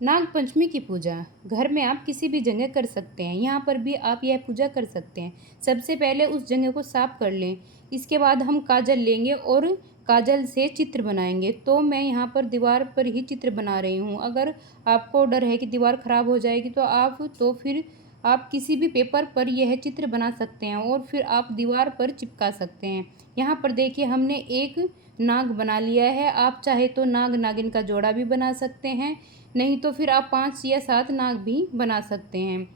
नाग पंचमी की पूजा घर में आप किसी भी जगह कर सकते हैं। यहाँ पर भी आप यह पूजा कर सकते हैं। सबसे पहले उस जगह को साफ कर लें। इसके बाद हम काजल लेंगे और काजल से चित्र बनाएंगे। तो मैं यहाँ पर दीवार पर ही चित्र बना रही हूँ। अगर आपको डर है कि दीवार ख़राब हो जाएगी तो फिर आप किसी भी पेपर पर यह चित्र बना सकते हैं और फिर आप दीवार पर चिपका सकते हैं। यहाँ पर देखिए हमने एक नाग बना लिया है। आप चाहे तो नाग नागिन का जोड़ा भी बना सकते हैं, नहीं तो फिर आप 5 या 7 नाग भी बना सकते हैं।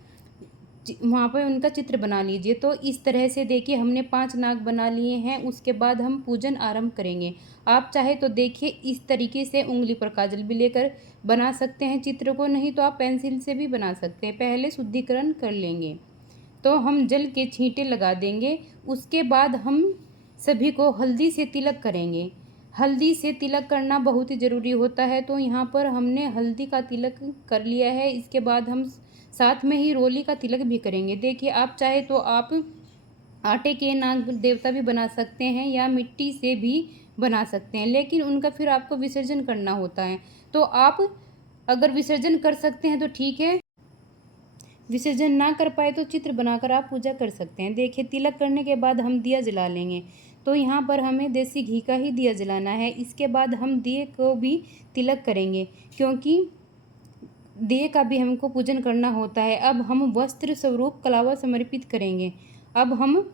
वहाँ पर उनका चित्र बना लीजिए। तो इस तरह से देखिए हमने 5 नाग बना लिए हैं। उसके बाद हम पूजन आरंभ करेंगे। आप चाहे तो देखिए इस तरीके से उंगली पर काजल भी लेकर बना सकते हैं चित्र को, नहीं तो आप पेंसिल से भी बना सकते हैं। पहले शुद्धिकरण कर लेंगे। तो हम जल के छींटे लगा देंगे। उसके बाद हम सभी को हल्दी से तिलक करेंगे। हल्दी से तिलक करना बहुत ही ज़रूरी होता है। तो यहाँ पर हमने हल्दी का तिलक कर लिया है। इसके बाद हम साथ में ही रोली का तिलक भी करेंगे। देखिए आप चाहे तो आप आटे के नाग देवता भी बना सकते हैं या मिट्टी से भी बना सकते हैं, लेकिन उनका फिर आपको विसर्जन करना होता है। तो आप अगर विसर्जन कर सकते हैं तो ठीक है, विसर्जन ना कर पाए तो चित्र बनाकर आप पूजा कर सकते हैं। देखिए तिलक करने के बाद हम दिया जला लेंगे। तो यहाँ पर हमें देसी घी का ही दिया जलाना है। इसके बाद हम दिए को भी तिलक करेंगे, क्योंकि दिए का भी हमको पूजन करना होता है। अब हम वस्त्र स्वरूप कलावा समर्पित करेंगे। अब हम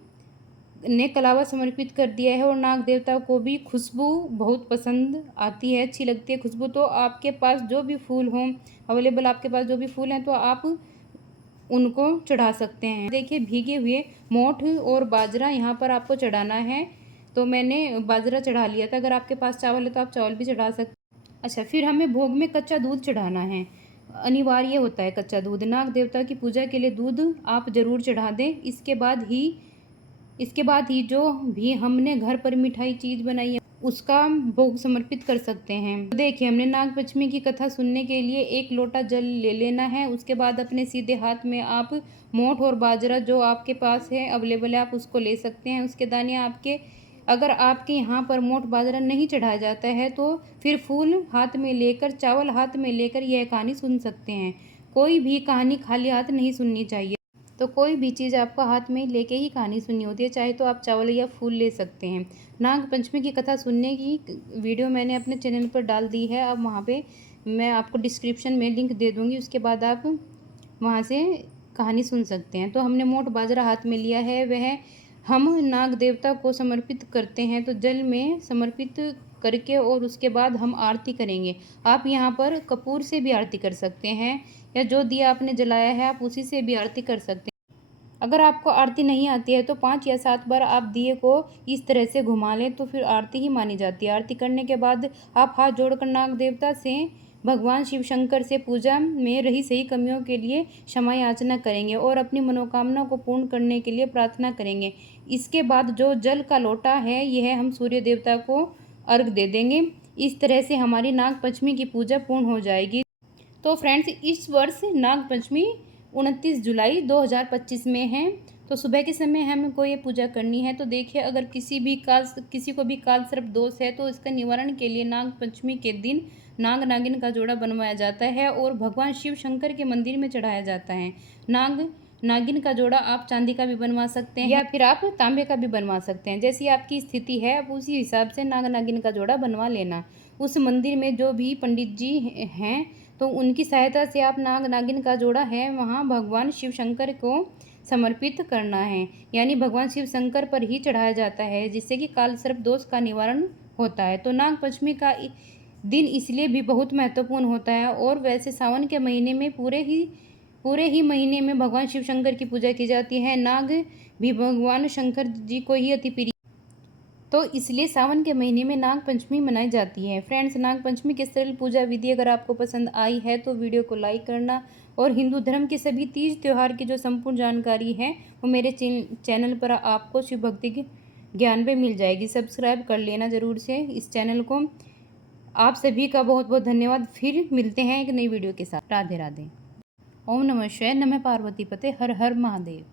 ने कलावा समर्पित कर दिया है और नाग देवता को भी खुशबू बहुत पसंद आती है, अच्छी लगती है खुशबू। तो आपके पास जो भी फूल हों अवेलेबल, आपके पास जो भी फूल हैं तो आप उनको चढ़ा सकते हैं। देखिए भीगे हुए मोठ और बाजरा यहाँ पर आपको चढ़ाना है। तो मैंने बाजरा चढ़ा लिया था। अगर आपके पास चावल है तो आप चावल भी चढ़ा सकते हैं। अच्छा, फिर हमें भोग में कच्चा दूध चढ़ाना है। अनिवार्य होता है कच्चा दूध। नाग देवता की पूजा के लिए दूध आप ज़रूर चढ़ा दें। इसके बाद ही जो भी हमने घर पर मिठाई चीज़ बनाई है उसका भोग समर्पित कर सकते हैं। तो देखिए हमने नाग पंचमी की कथा सुनने के लिए 1 लोटा जल ले लेना है। उसके बाद अपने सीधे हाथ में आप मोठ और बाजरा जो आपके पास है अवेलेबल है आप उसको ले सकते हैं। उसके दाने अगर आपके यहाँ पर मोठ बाजरा नहीं चढ़ाया जाता है तो फिर फूल हाथ में लेकर, चावल हाथ में लेकर यह कहानी सुन सकते हैं। कोई भी कहानी खाली हाथ नहीं सुननी चाहिए। तो कोई भी चीज़ आपको हाथ में लेके ही कहानी सुननी होती है। चाहे तो आप चावल या फूल ले सकते हैं। नाग पंचमी की कथा सुनने की वीडियो मैंने अपने चैनल पर डाल दी है। अब वहाँ पे मैं आपको डिस्क्रिप्शन में लिंक दे दूँगी, उसके बाद आप वहाँ से कहानी सुन सकते हैं। तो हमने मोठ बाजरा हाथ में लिया है, वह हम नाग देवता को समर्पित करते हैं। तो जल में समर्पित करके और उसके बाद हम आरती करेंगे। आप यहाँ पर कपूर से भी आरती कर सकते हैं या जो दिया आपने जलाया है आप उसी से भी आरती कर सकते हैं। अगर आपको आरती नहीं आती है तो 5 या 7 बार आप दिए को इस तरह से घुमा लें तो फिर आरती ही मानी जाती है। आरती करने के बाद आप हाथ जोड़कर नाग देवता से, भगवान शिव शंकर से पूजा में रही सही कमियों के लिए क्षमा याचना करेंगे और अपनी मनोकामना को पूर्ण करने के लिए प्रार्थना करेंगे। इसके बाद जो जल का लोटा है यह हम सूर्य देवता को अर्घ दे देंगे। इस तरह से हमारी नाग पंचमी की पूजा पूर्ण हो जाएगी। तो फ्रेंड्स इस वर्ष नाग पंचमी 29 जुलाई 2025 में है। तो सुबह के समय हमको ये पूजा करनी है। तो देखिए अगर किसी को भी काल सर्प दोष है तो इसका निवारण के लिए नाग पंचमी के दिन नाग नागिन का जोड़ा बनवाया जाता है और भगवान शिव शंकर के मंदिर में चढ़ाया जाता है। नाग नागिन का जोड़ा आप चांदी का भी बनवा सकते हैं या फिर आप तांबे का भी बनवा सकते हैं। जैसी आपकी स्थिति है आप उसी हिसाब से नाग नागिन का जोड़ा बनवा लेना। उस मंदिर में जो भी पंडित जी हैं तो उनकी सहायता से आप नाग नागिन का जोड़ा है वहाँ भगवान शिव शंकर को समर्पित करना है, यानी भगवान शिव शंकर पर ही चढ़ाया जाता है, जिससे कि काल सर्प दोष का निवारण होता है। तो नाग पंचमी का दिन इसलिए भी बहुत महत्वपूर्ण होता है। और वैसे सावन के महीने में पूरे ही महीने में भगवान शिव शंकर की पूजा की जाती है। नाग भी भगवान शंकर जी को ही अति प्रिय, तो इसलिए सावन के महीने में नाग पंचमी मनाई जाती है। फ्रेंड्स नाग पंचमी की सरल पूजा विधि अगर आपको पसंद आई है तो वीडियो को लाइक करना और हिंदू धर्म के सभी तीज त्यौहार की जो संपूर्ण जानकारी है वो मेरे चैनल पर आपको शिव भक्ति के ज्ञान पे मिल जाएगी। सब्सक्राइब कर लेना ज़रूर से इस चैनल को। आप सभी का बहुत बहुत धन्यवाद। फिर मिलते हैं एक नई वीडियो के साथ। राधे राधे। ओम नमः शिवाय। नमः पार्वती पते। हर हर महादेव।